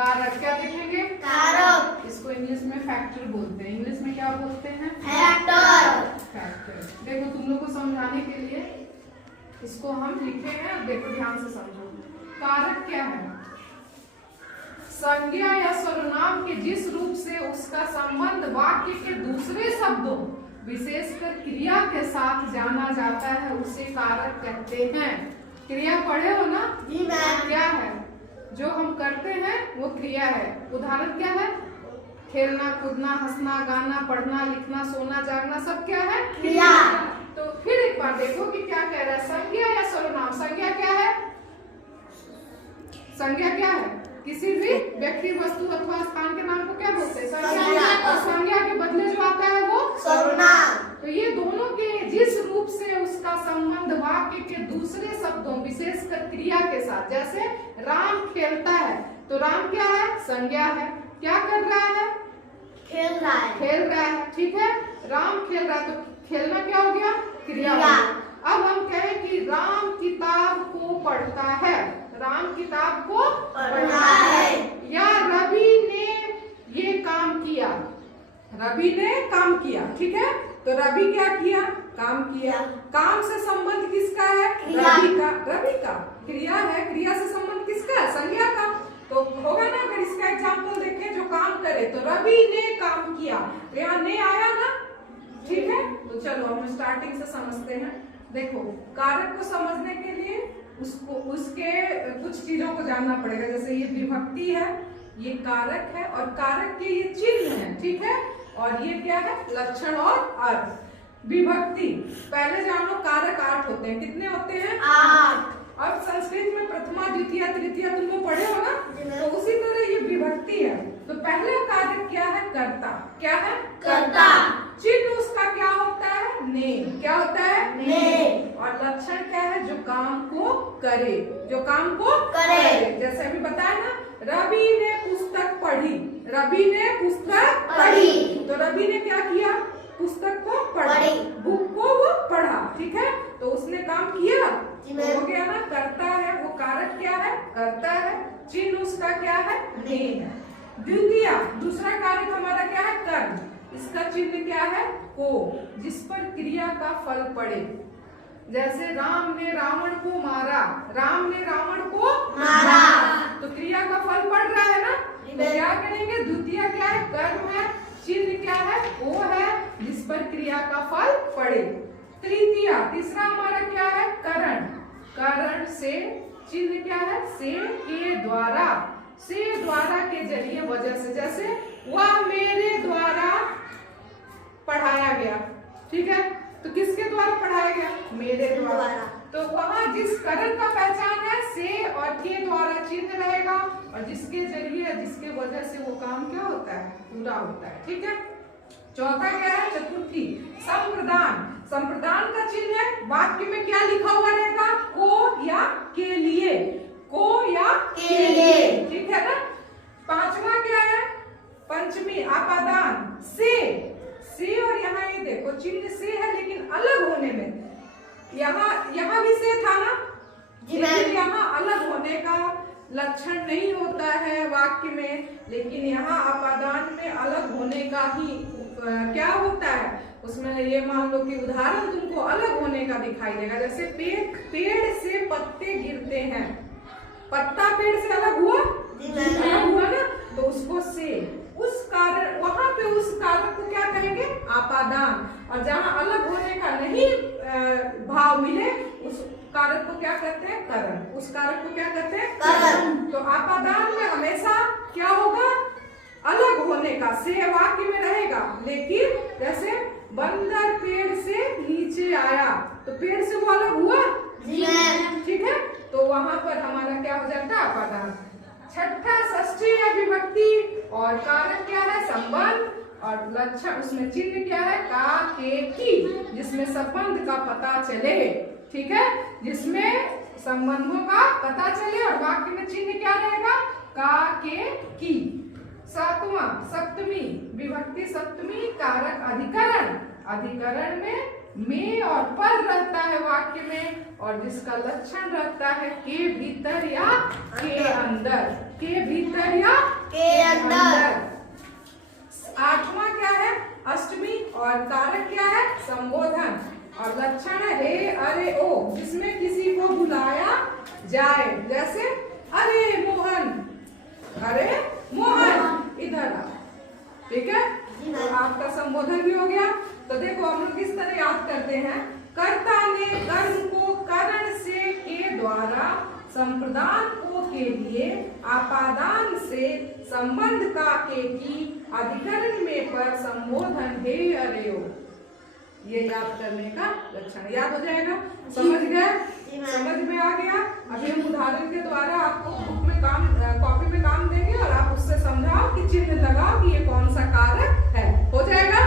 कारक। क्या देखेंगे? कारक। इसको इंग्लिश में फैक्टर बोलते हैं। इंग्लिश में क्या बोलते हैं? फैक्टर। फैक्टर। देखो तुम लोग को समझाने के लिए इसको हम लिखे हैं, देखो ध्यान से समझो। कारक क्या है? संज्ञा या सर्वनाम के जिस रूप से उसका संबंध वाक्य के दूसरे शब्दों विशेषकर क्रिया के साथ जाना जाता है उसे कारक कहते हैं। क्रिया पढ़े हो ना? जी मैम। क्या है जो हम करते हैं वो क्रिया है। उदाहरण क्या है? खेलना, कूदना, हंसना, गाना, पढ़ना, लिखना, सोना, जागना सब क्या है? क्रिया। तो फिर एक बार देखो कि क्या कह रहा है, संज्ञा या सर्वनाम। संज्ञा क्या है? संज्ञा क्या है? किसी भी व्यक्ति, वस्तु अथवा स्थान के नाम को क्या बोलते हैं? संज्ञा। और संज्ञा के बदले जो आता है वो सर्वनाम। तो ये दोनों के जिस रूप से उसका संबंध वाक्य के दूसरे शब्दों विशेषकर क्रिया के साथ, जैसे राम खेलता है तो राम क्या है? संज्ञा है। क्या कर रहा है? खेल रहा है। खेल रहा है, ठीक है। राम खेल रहा है तो खेलना क्या हो गया? क्रिया हो गया। अब हम कहें कि राम किताब को पढ़ता है, राम किताब को पढ़ता है। या रवि ने ये काम किया, रवि ने काम किया, ठीक है। तो रवि क्या किया? काम किया। काम से संबंध किसका है? रवि का। रवि का क्रिया है, क्रिया से संबंध किसका है? संज्ञा का। तो होगा ना, अगर इसका एग्जाम्पल देखें जो काम करे तो रवि ने काम किया, तो यहाँ ने आया ना, ठीक है। तो चलो हम स्टार्टिंग से समझते हैं। देखो कारक को समझने के लिए उसको उसके कुछ चीजों को जानना पड़ेगा। जैसे ये विभक्ति है, ये कारक है और कारक के ये चिन्ह है, ठीक है। और ये क्या है? लक्षण और अर्थ। विभक्ति पहले जानो, कारक 8 होते हैं। कितने होते हैं? 8। अब संस्कृत में प्रथमा, द्वितीय, तृतीय तुम लोग पढ़े हो ना, तो उसी तरह ये विभक्ति है। तो पहला कारक क्या है? कर्ता। क्या है? कर्ता। चिन्ह उसका क्या होता है? ने। क्या होता है? ने। और लक्षण क्या है? जो काम को करे, जो काम को करे। जैसे अभी बताया ना, रवि ने पुस्तक पढ़ी, रवि ने पुस्तक पढ़ी। तो रवि ने क्या किया? पुस्तक को पढ़ा, बुक को वो पढ़ा, ठीक है। तो उसने काम किया, तो हो गया ना, करता है। वो कारक क्या है? करता है। चिन्ह उसका क्या है? ने है। द्वितीय, दूसरा कारक हमारा क्या है? कर्म। इसका चिन्ह क्या है? को, जिस पर क्रिया का फल पड़े। जैसे राम ने रावण को मारा, राम ने रावण को मारा, तो क्रिया का फल पड़ रहा है ना, तो क्या करेंगे? द्वितीय क्या है? कर्म है। चिन्ह क्या है? वो है, जिस पर क्रिया का फल पड़े। तृतीय, तीसरा हमारा क्या है? करण। करण से चिन्ह क्या है? से, के द्वारा, से द्वारा के जरिए, वजह से। जैसे वह मेरे द्वारा पढ़ाया गया, ठीक है। तो किसके द्वारा पढ़ाया गया? मेरे द्वारा। तो वहाँ जिस करण का पहचान है, से और के द्वारा चिन्ह रहेगा, और जिसके जरिए, जिसके वजह से वो काम क्या होता है? पूरा होता है, ठीक है। चौथा क्या है? चतुर्थी, संप्रदान। संप्रदान का चिन्ह है, वाक्य में क्या लिखा हुआ रहेगा? को या के लिए, को या के लिए, ठीक है ना। पांचवा क्या है? पंचमी, आपादान। से और यहाँ ये देखो चिन्ह से है, लेकिन अलग होने में, यहाँ भी से था ना, लेकिन यहाँ अलग होने का लक्षण नहीं होता है वाक्य में, लेकिन यहाँ आपादान में अलग होने का ही क्या होता है? उसमें ये मान लो कि उदाहरण तुमको अलग होने का दिखाई देगा। जैसे पेड़ से पत्ते गिरते हैं, पत्ता पेड़ से अलग हुआ, अलग हुआ ना, तो उसको से, उस कारण, वहां पे उस कारक को क्या कहेंगे? आपादान। और जहां अलग होने का नहीं भाव मिले, उस कारक को क्या कहते हैं? करण। उस कारक को क्या कहते हैं? करण। तो आपादान में हमेशा क्या होगा? अलग होने का, से वाक्य में रहेगा, लेकिन जैसे बंदर पेड़ से नीचे आया, तो पेड़ से वो अलग हुआ, ठीक है। तो वहां पर हमारा क्या हो जाता है? आपादान। छठा, षष्ठी या विभक्ति, और कारक क्या है? संबंध, और लक्षण, उसमें चिन्ह क्या है? का, के, की, जिसमें संबंध का पता चले, ठीक है, जिसमें संबंधों का पता चले, और वाक्य में चिन्ह क्या रहेगा? का, के, की। सातवां, सप्तमी, विभक्ति सप्तमी, कारक अधिकरण। अधिकरण में और पर रहता है वाक्य में, और जिसका लक्षण रहता है के भीतर या के अंदर, के भीतर या के अंदर। 8वां क्या है? अष्टमी और कारक क्या है? संबोधन और लक्षण है हे अरे ओ, जिसमें किसी को बुलाया जाए, जैसे अरे मोहन, अरे मोहन इधर आ, ठीक है। तो आपका संबोधन भी हो गया। तो देखो हम लोग किस तरह याद करते हैं, कर्ता ने कर्म को करण से के द्वारा संप्रदान को के लिए आपादान से संबंध का के की अधिकरण में पर संबोधन हे अरे ओ, ये याद करने का लक्षण। याद हो जाएगा, समझ गए? समझ में आ गया। अभी हम उदाहरण के द्वारा आपको बुक में काम, कॉपी में काम देंगे और आप उससे समझाओ कि चिन्ह लगाओ कि ये कौन सा कारक है। हो जाएगा?